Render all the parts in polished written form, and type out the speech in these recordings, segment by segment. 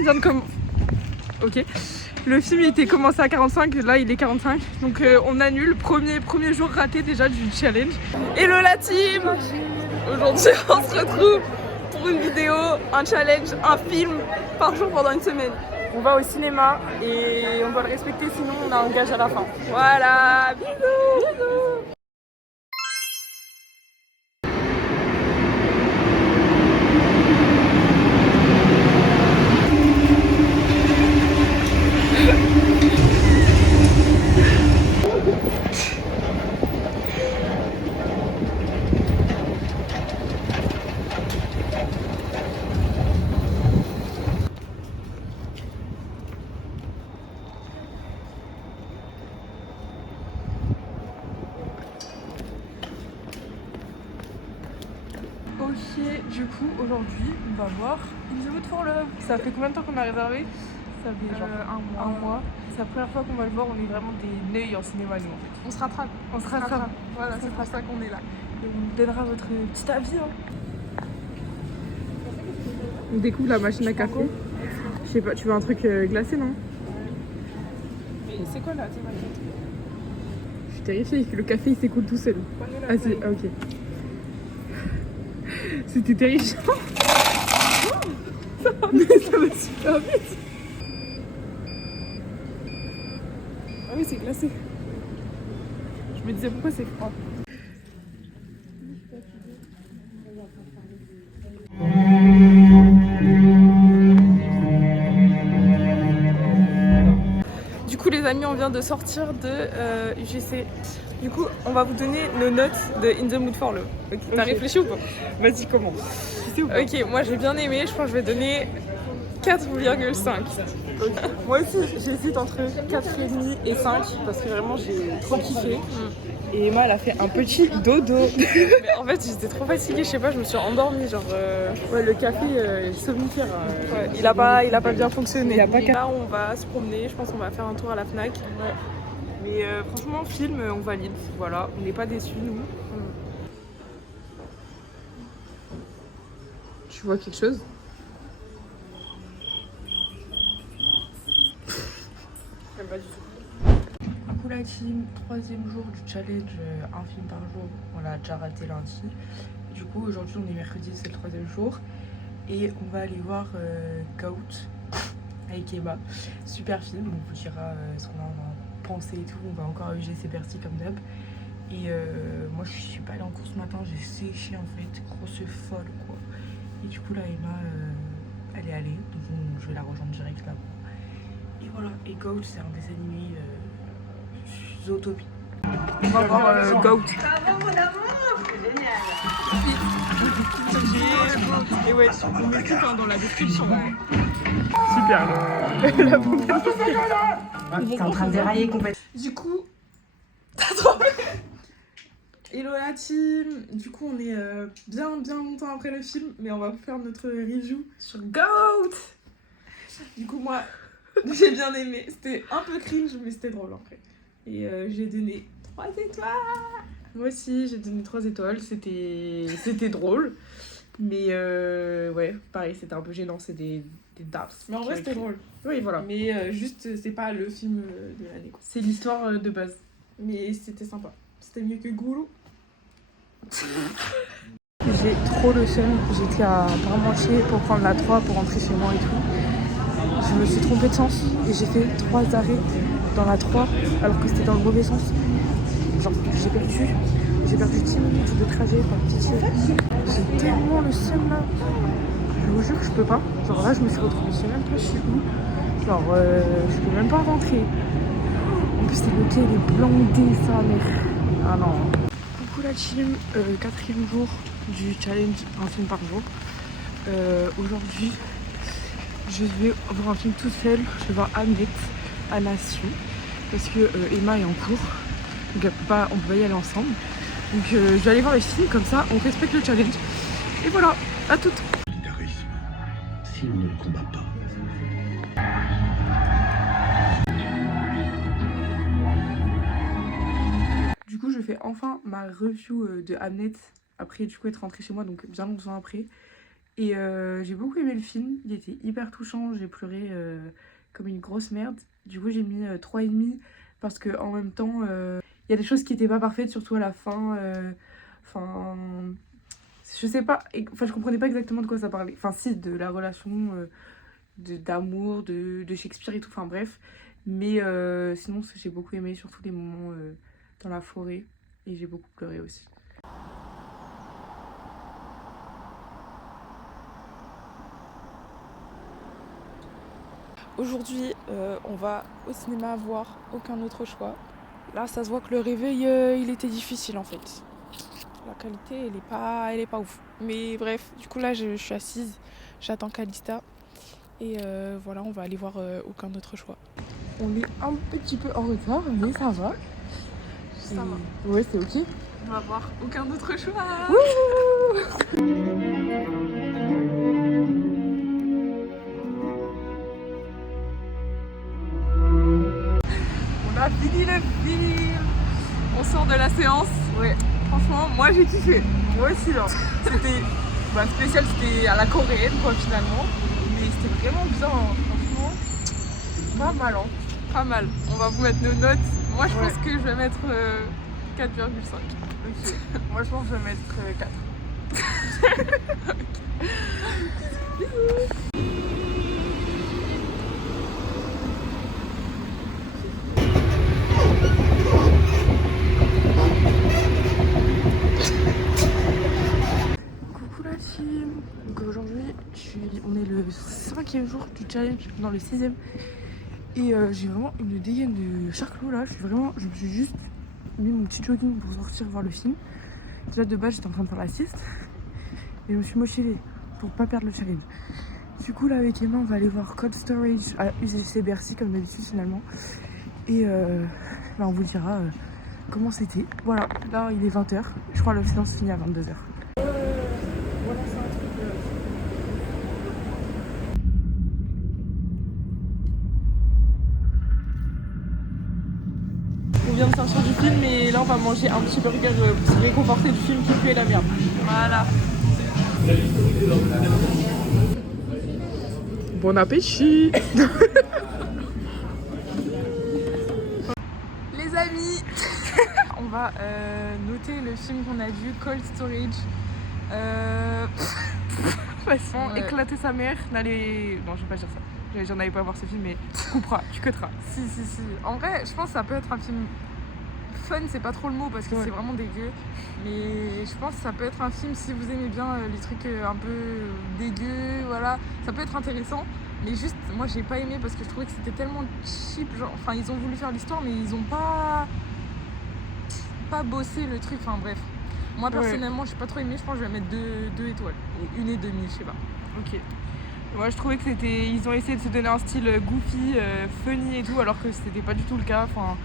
film vient de commencer. Ok. Le film était commencé à 45, là il est 45. Donc on annule. Premier jour raté déjà du challenge. Hello la team! Aujourd'hui on se retrouve pour une vidéo, un challenge, un film par jour pendant une semaine. On va au cinéma et on va le respecter sinon on a un gage à la fin. Voilà, bisous, bisous. Ok, du coup aujourd'hui on va voir In the Mood for Love. Ça fait combien de temps qu'on a réservé? Ça fait genre un mois. C'est la première fois qu'on va le voir, on est vraiment des neuils en cinéma nous en fait. On se rattrape. On se rattrape. Voilà, c'est pour ça qu'on est là. Et on nous donnera votre petit avis. Hein. On découvre la machine à café. Je sais pas, tu veux un truc glacé non? Mais c'est quoi là? C'est ma tête. Je suis terrifiée que le café il s'écoule tout seul. Ah si, ah, ok. C'était terrifiant. Mais ça va super vite. Ah oui, c'est glacé. Je me disais pourquoi c'est froid. Du coup les amis, on vient de sortir de UGC. Du coup, on va vous donner nos notes de In the Mood for Love. Okay. T'as réfléchi ou pas? Vas-y, commence. Ok, moi j'ai bien aimé, je pense que je vais donner 4,5. Okay. Moi aussi, j'hésite entre 4,5 et 5 parce que vraiment j'ai trop kiffé. Et Emma, elle a fait un petit dodo. Mais en fait, j'étais trop fatiguée, je sais pas, je me suis endormie. Genre, ouais, le café somnifère, ouais, il a pas bien fonctionné. Là, on va se promener, je pense qu'on va faire un tour à la Fnac. Ouais. Mais franchement, film, on valide. Voilà, on n'est pas déçus, nous. Tu vois quelque chose? J'aime pas du tout. Coucou la team, 3e jour du challenge, un film par jour. On l'a déjà raté lundi. Du coup, aujourd'hui, on est mercredi, c'est le 3e jour. Et on va aller voir Goat avec Emma. Super film, on vous dira ce qu'on en a pensé et tout. On va encore à UGC Bercy comme d'hab. Et moi, je suis pas allée en cours ce matin, j'ai séché en fait, grosse folle quoi. Et du coup, là, Emma, elle est allée, donc je vais la rejoindre direct là-bas. Et voilà, et Goat, c'est un dessin animé Zootopie. On va voir Goat. Bravo mon amour, c'est génial. Et ouais, on met tout dans la description. Super. T'es en train de dérailler complètement. Du coup, t'as trop hello la team. Du coup, on est bien longtemps après le film, mais on va faire notre review sur Goat. Du coup, moi, j'ai bien aimé. C'était un peu cringe, mais c'était drôle en fait. Et j'ai donné 3 étoiles. Moi aussi, j'ai donné 3 étoiles. C'était drôle. Mais ouais, pareil, c'était un peu gênant. C'est des daps. Mais en vrai, c'était drôle. Oui, voilà. Mais juste, c'est pas le film de l'année. C'est l'histoire de base. Mais c'était sympa. C'était mieux que Goulou. J'ai trop le seum. J'étais à Bras-Moitié pour prendre la 3 pour rentrer chez moi et tout. Je me suis trompée de sens et j'ai fait 3 arrêts dans la 3 alors que c'était dans le mauvais sens. Genre, j'ai perdu 10 minutes de trajet par pitié. J'ai tellement le seum là. Je vous jure que je peux pas. Genre là, je me suis retrouvée, je sais même pas je suis où. Genre, je peux même pas rentrer. En plus, c'est le quai, il est blindé, ça, mère. Ah non. Coucou la team, 4e jour du challenge, un film par jour. Aujourd'hui, je vais voir un film toute seule. Je vais voir Hamlet à Nation parce que Emma est en cours. Donc on peut pas y aller ensemble. Donc je vais aller voir le film, comme ça on respecte le challenge. Et voilà, à toutes. Militarisme, s'il ne combat pas. Du coup je fais enfin ma review de Hamlet après du coup être rentrée chez moi, donc bien longtemps après. Et j'ai beaucoup aimé le film, il était hyper touchant, j'ai pleuré comme une grosse merde. Du coup j'ai mis 3,5 parce que en même temps il y a des choses qui n'étaient pas parfaites, surtout à la fin. Enfin, je sais pas, enfin je comprenais pas exactement de quoi ça parlait. Enfin si, de la relation d'amour, de Shakespeare et tout, enfin bref. Mais sinon j'ai beaucoup aimé, surtout les moments dans la forêt, et j'ai beaucoup pleuré aussi. Aujourd'hui, on va au cinéma voir Aucun autre choix. Là, ça se voit que le réveil, il était difficile en fait. La qualité, elle est pas ouf. Mais bref, du coup là, je suis assise, j'attends Calista. Et voilà, on va aller voir Aucun autre choix. On est un petit peu en retard, mais ça va. Ça va. Ouais, c'est ok. On va voir Aucun autre choix. On a fini le film. On sort de la séance. Ouais. Franchement, moi j'ai kiffé. Moi aussi. Hein. C'était spécial, c'était à la coréenne quoi finalement. Mais c'était vraiment bien. Hein. Franchement, pas mal. Hein. Pas mal. On va vous mettre nos notes. Moi je pense que je vais mettre 4,5. Ok. Moi je pense que je vais mettre 4. Coucou la team. Donc aujourd'hui, on est le 5e jour du challenge, dans le 6e. Et j'ai vraiment une dégaine de charclos là. Je me suis juste mis mon petit jogging pour sortir voir le film. Déjà de base, j'étais en train de faire la sieste. Et je me suis motivée pour pas perdre le challenge. Du coup là avec Emma, on va aller voir Cold Storage à UGC Bercy comme d'habitude finalement. Et là on vous dira comment c'était. Voilà, là il est 20h. Je crois que la séance finit à 22h. On vient de sortir du film et là on va manger un petit burger pour se réconforter du film qui fait la merde. Voilà. Bon appétit. Les amis, on va noter le film qu'on a vu, Cold Storage. Façon, éclater sa mère. N'allez... Non, je vais pas dire ça. J'en avais pas voir ce film, mais tu couperas, tu cutteras. Si. En vrai, je pense que ça peut être un film fun, c'est pas trop le mot parce que c'est vraiment dégueu. Mais je pense que ça peut être un film si vous aimez bien les trucs un peu dégueux, voilà. Ça peut être intéressant. Mais juste, moi j'ai pas aimé parce que je trouvais que c'était tellement cheap. Genre, enfin, ils ont voulu faire l'histoire, mais ils ont pas bossé le truc. Enfin, bref. Moi personnellement, j'ai pas trop aimé. Je pense que je vais mettre 2 étoiles. Ou 1,5, je sais pas. Ok. Moi je trouvais que ils ont essayé de se donner un style goofy, funny et tout, alors que c'était pas du tout le cas. Enfin,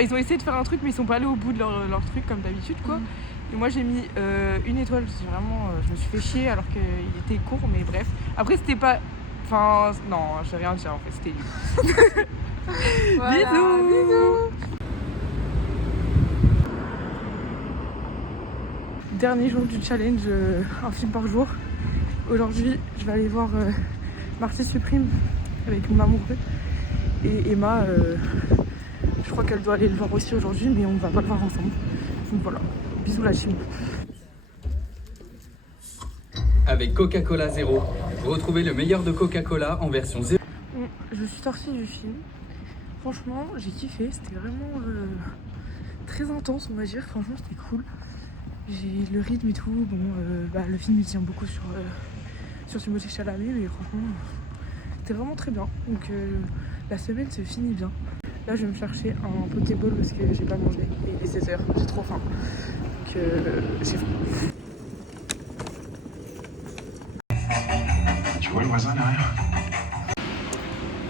ils ont essayé de faire un truc, mais ils sont pas allés au bout de leur truc comme d'habitude, quoi. Et moi j'ai mis 1 étoile, parce que vraiment, je me suis fait chier alors qu'il était court, mais bref. Après c'était pas... Enfin, non, j'ai rien à dire en fait, c'était nul. Voilà, bisous. Dernier jour du challenge, un film par jour. Aujourd'hui, je vais aller voir Marty Supreme avec mon amoureux. Et Emma, je crois qu'elle doit aller le voir aussi aujourd'hui, mais on ne va pas le voir ensemble. Donc voilà, bisous la team. Avec Coca-Cola Zéro, retrouvez le meilleur de Coca-Cola en version 0. Je suis sortie du film. Franchement, j'ai kiffé. C'était vraiment très intense, on va dire. Franchement, c'était cool. J'ai le rythme et tout. Bon, le film il tient beaucoup sur Timothée Chalamet, mais franchement, c'était vraiment très bien. Donc la semaine se finit bien. Là, je vais me chercher un Pokéball parce que j'ai pas mangé. Et il est 16h, j'ai trop faim. Donc j'ai faim. Tu vois le voisin derrière?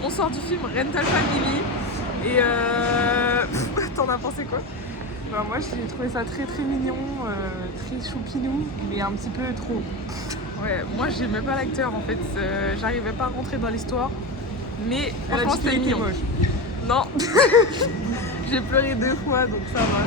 On sort du film Rental Family et t'en as pensé quoi? Bah moi j'ai trouvé ça très très mignon, très choupinou, mais un petit peu trop. Ouais, moi j'aimais pas l'acteur en fait, j'arrivais pas à rentrer dans l'histoire, mais franchement c'était mignon. Non, j'ai pleuré 2 fois donc ça va.